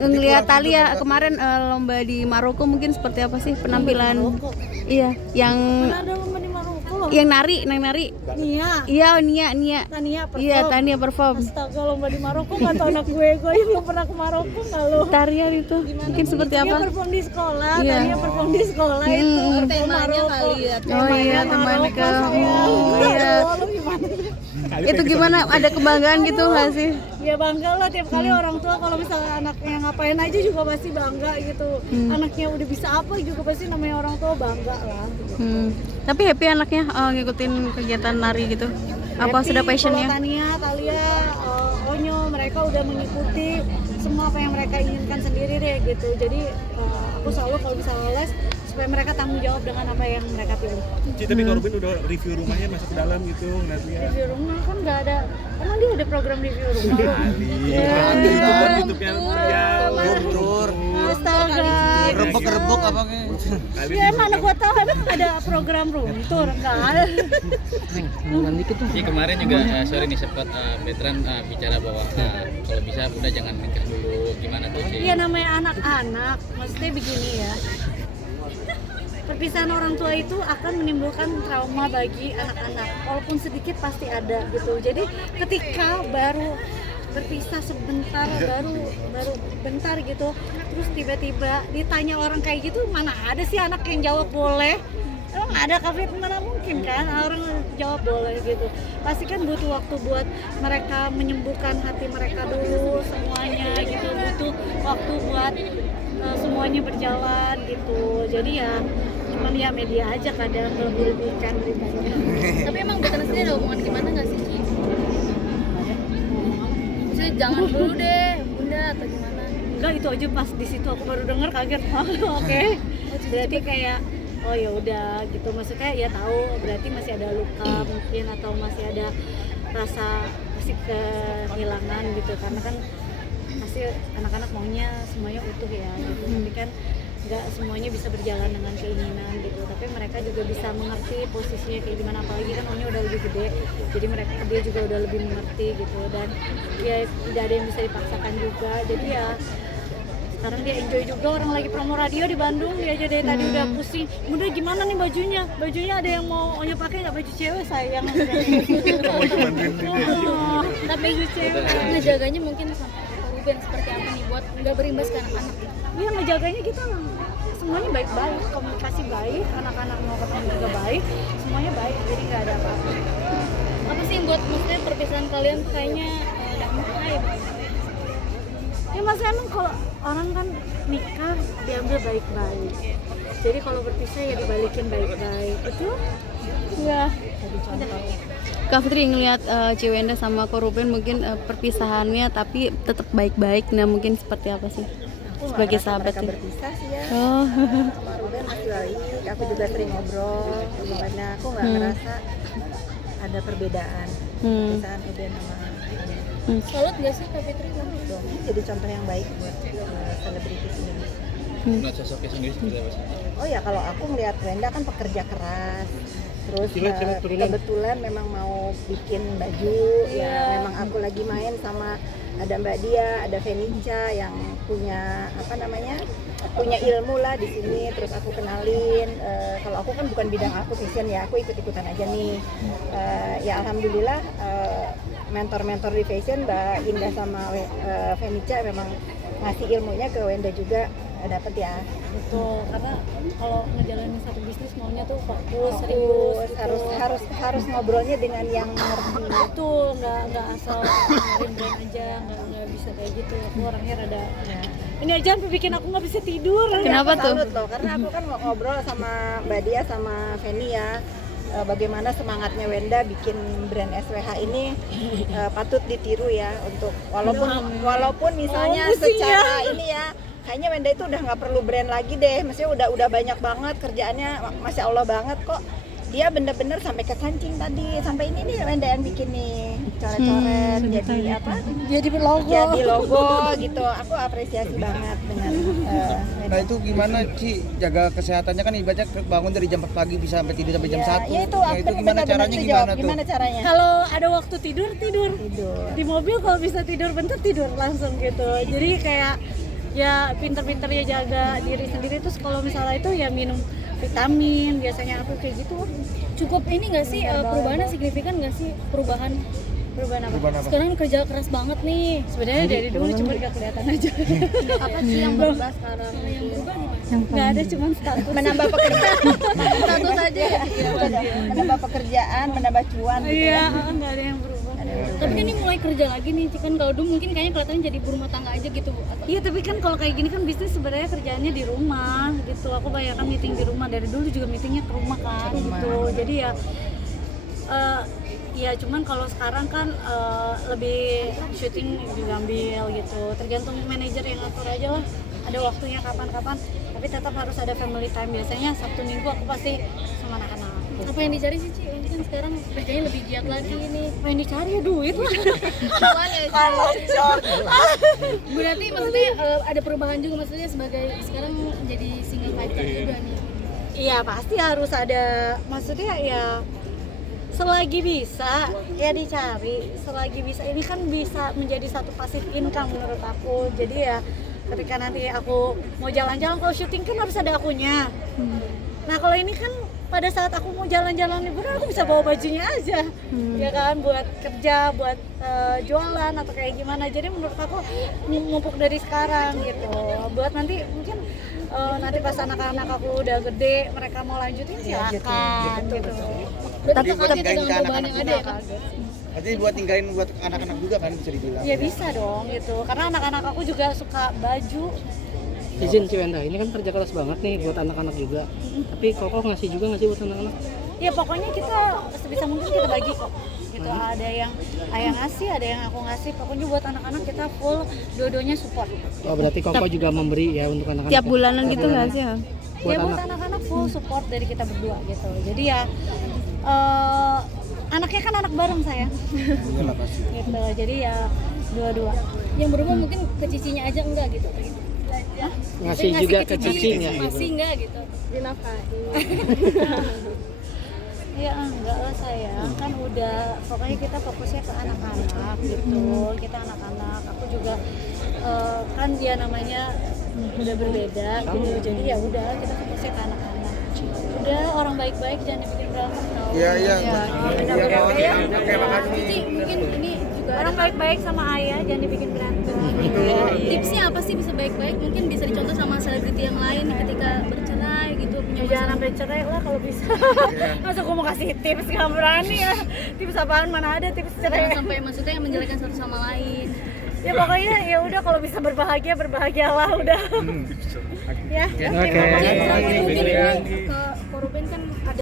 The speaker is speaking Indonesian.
Ngelihat Thalia kemarin lomba di Maroko mungkin seperti apa sih penampilan? Iya, yang Mana ada lomba di Maroko loh. yang nari. Nia. Iya, Nia. Tania perform. Iya, Tania perform. Astaga, lomba di Maroko nggak tahu anak gue belum pernah ke Maroko nggak lo? Tarian itu mungkin seperti Dia apa? perform di sekolah, Iya. Tania perform di sekolah itu perform temanya Maroko. kali ya, Oh iya, temannya ke iya. Lo gimana? Itu gimana? Ada kebanggaan gitu nggak sih? Ya bangga lah tiap kali orang tua kalau misalnya anaknya ngapain aja juga pasti bangga gitu. Anaknya udah bisa apa juga pasti namanya orang tua bangga lah. Tapi happy anaknya ngikutin kegiatan nari gitu. Apa Happy, sudah passionnya? kalau Tania, Thalia, Onyo mereka udah mengikuti semua apa yang mereka inginkan sendiri deh gitu. Jadi aku selalu kalau bisa les supaya mereka tanggung jawab dengan apa yang mereka pilih. Tapi Corbin udah review rumahnya masuk ke dalam gitu ngeliatnya. Review rumah kan nggak ada, emang dia ada program review rumah. Kali itu kan YouTube-nya dia. Tur. Astaga. Rebek apa kayak? Ya mana gua tahu emang ada program room tour nggak ada. Jadi kemarin juga sorry nih sempat veteran bicara bahwa kalau bisa udah jangan nikah dulu, gimana tuh Ci? Iya namanya anak-anak, maksudnya begini ya. Perpisahan orang tua itu akan menimbulkan trauma bagi anak-anak, walaupun sedikit pasti ada gitu. Jadi ketika baru berpisah sebentar, baru bentar gitu, terus tiba-tiba ditanya orang kayak gitu, mana ada sih anak yang jawab boleh? Emang ada kafir, mana mungkin kan orang jawab boleh gitu. Pasti kan butuh waktu buat mereka menyembuhkan hati mereka dulu semuanya gitu, butuh waktu buat semuanya berjalan gitu. Jadi ya cuman ya media aja kadang melebih-lebihkan beritanya. Tapi emang veteran sendiri ada hubungan gimana nggak sih Ci? Maksudnya jangan dulu deh bunda atau gimana? Enggak, itu aja pas di situ aku baru dengar kaget. Oke. Berarti kayak oh ya udah gitu, maksudnya ya tahu berarti masih ada luka mungkin atau masih ada rasa masih kehilangan gitu, karena kan pasti anak-anak maunya semuanya utuh ya gitu. Tapi kan nggak semuanya bisa berjalan dengan keinginan gitu, tapi mereka juga bisa mengerti posisinya kayak gimana, apalagi kan Onya udah lebih gede, jadi dia juga udah lebih mengerti gitu, dan ya tidak ada yang bisa dipaksakan juga. Jadi ya sekarang dia enjoy juga, orang lagi promo radio di Bandung, dia aja dari tadi udah pusing, bunda gimana nih bajunya ada yang mau Onya pakai nggak, baju cewek sayang. Tapi ngejaganya mungkin sama Ruben seperti apa nih buat nggak berimbas ke anak-anak? Iya, ngejaganya kita semuanya baik-baik, komunikasi baik, anak-anak mau ketemu juga baik, semuanya baik, jadi nggak ada apa-apa. Apa sih yang buat maksudnya perpisahan kalian tuh kayaknya damai banget? Ya mas emang kalau orang kan nikah diambil baik-baik, jadi kalau berpisah ya dibalikin baik-baik, itu ya jadi contoh. Kak Fitri ngelihat Ciwenda sama Korupen mungkin perpisahannya tapi tetap baik-baik. Nah mungkin seperti apa sih sebagai sahabat mereka sih? berpisah sih ya. Oh. Sama Ruben masih baik, aku juga sering ngobrol, makanya aku nggak ngerasa ada perbedaan perpisahan Ruben sama Salut nggak sih Kak Fitri? dong. Jadi contoh yang baik buat selebritis Indonesia. Menurut sosoknya sendiri seperti apa sih? Oh ya, kalau aku melihat Wenda kan pekerja keras, terus kebetulan memang mau bikin baju, ya memang aku lagi main sama ada Mbak Dia, ada Venica yang punya punya ilmu lah di sini, terus aku kenalin. Kalau aku kan bukan bidang aku fashion ya, aku ikut-ikutan aja nih. Ya alhamdulillah mentor-mentor di fashion Mbak Indah sama Venica memang ngasih ilmunya ke Wenda juga dapat ya. Betul, karena kalau ngejalanin satu bisnis maunya tuh fokus, serius, gitu. harus ngobrolnya dengan yang ngerti. Betul, nggak asal ngeluarin brand aja, nggak bisa kayak gitu. Aku orangnya rada ini aja sampai bikin aku nggak bisa tidur. Kenapa tuh? Salut loh, karena aku kan ngobrol sama Mbak Dia sama Feni ya, bagaimana semangatnya Wenda bikin brand SWH ini patut ditiru ya, untuk walaupun misalnya secara ini ya kayaknya Wenda itu udah nggak perlu brand lagi deh, maksudnya udah banyak banget kerjaannya, masya Allah banget kok. Dia bener-bener sampai ke kancing tadi, sampai ini nih Wenda yang bikin nih coret-coret jadi apa? Jadi logo gitu. Aku apresiasi banget dengan Wenda. Nah itu gimana Ci, jaga kesehatannya kan ibaratnya bangun dari jam 4 pagi bisa sampai tidur sampai jam 1. Ya itu, nah, itu gimana caranya gimana tuh? Gimana caranya? Kalau ada waktu tidur. Di mobil kalau bisa tidur bentar tidur langsung gitu. Jadi kayak ya pinter-pinter ya jaga diri sendiri. Terus kalau misalnya itu ya minum vitamin, biasanya aku kayak gitu. Cukup ini nggak sih perubahannya signifikan nggak sih perubahan Perubahan apa? sekarang kerja keras banget nih. Sebenarnya dari dulu cuma nggak kelihatan aja. Apa sih yang berubah sekarang? Yang berubah gimana? Nggak ada, cuma status. Menambah pekerjaan, Status aja ya. menambah pekerjaan, menambah cuan gitu Iya, ya. nggak ada yang berubah. Tapi kan ini mulai kerja lagi nih, kan kalau dulu mungkin kayaknya kelihatannya jadi ibu rumah tangga aja gitu Bu. Atau Iya, tapi kan kalau kayak gini kan bisnis sebenarnya kerjaannya di rumah gitu. Aku bayangkan meeting di rumah, dari dulu juga meetingnya ke rumah kan gitu. Jadi ya ya cuman kalau sekarang kan lebih syuting diambil gitu. Tergantung manajer yang atur aja lah. Ada waktunya kapan-kapan, tapi tetap harus ada family time. Biasanya Sabtu Minggu aku pasti sama anak-anak. apa yang dicari sih Ci? Ini kan sekarang kerjanya lebih giat lagi nih. Apa yang dicari ya duit lah. Cuan ya. Berarti maksudnya ada perubahan juga maksudnya sebagai sekarang jadi single fighter juga nih. Iya pasti harus ada, maksudnya ya selagi bisa ya dicari, selagi bisa. Ini kan bisa menjadi satu passive income menurut aku. Jadi ya ketika nanti aku mau jalan-jalan, kalau syuting kan harus ada akunya. Nah kalau ini kan pada saat aku mau jalan-jalan liburan aku bisa bawa bajunya aja, ya kan, buat kerja, buat jualan atau kayak gimana. Jadi menurut aku mumpuk dari sekarang gitu, buat nanti mungkin nanti pas anak-anak aku udah gede, mereka mau lanjutin silakan gitu. Tapi buat Kaget tinggalin dengan ke perubahan anak-anak yang juga ada ya kan. kan? Berarti buat tinggalin buat anak-anak juga kan bisa dibilang. Ya bisa dong gitu, karena anak-anak aku juga suka baju. Izin Ciwenda, ini kan kerja keras banget nih buat anak-anak juga. Tapi Koko ngasih juga nggak sih buat anak-anak? Ya pokoknya kita sebisa mungkin kita bagi kok gitu. Ada yang ayah ngasih, ada yang aku ngasih. Pokoknya buat anak-anak kita full, dua-duanya support. Oh berarti Koko juga memberi ya untuk anak-anak. Tiap bulanan gitu nggak sih ya? Buat Ya buat anak. anak-anak full support dari kita berdua gitu. Jadi ya anaknya kan anak bareng saya. Iyalah pasti. Gitu. Jadi ya dua-dua. Yang berubah mungkin ke cicinya aja enggak gitu. Ngasih juga ke cicinya. Masih enggak gitu. Ya enggak lah sayang, kan udah, pokoknya kita fokusnya ke anak-anak gitu. Kita anak-anak, aku juga kan dia namanya udah berbeda gitu. Jadi ya udah kita fokusnya ke anak-anak. Udah, orang baik-baik jangan dibikin berantem tau. Iya iya. Ya. Cici mungkin ini juga Orang baik-baik sama ayah jangan dibikin berantem. tipsnya apa sih bisa baik-baik? Mungkin bisa dicontoh sama selebriti yang lain ketika bercerai gitu punya Jangan sampai cerai lah kalau bisa. Masa aku mau kasih tips, gak berani ya. Tips apaan, mana ada tips jangan cerai. sampai maksudnya yang menjelekkan satu sama lain. Ya pokoknya ya udah, kalau bisa berbahagia berbahagialah udah. Ya. Oke. Terakhir mungkin ini ke Koruben kan ada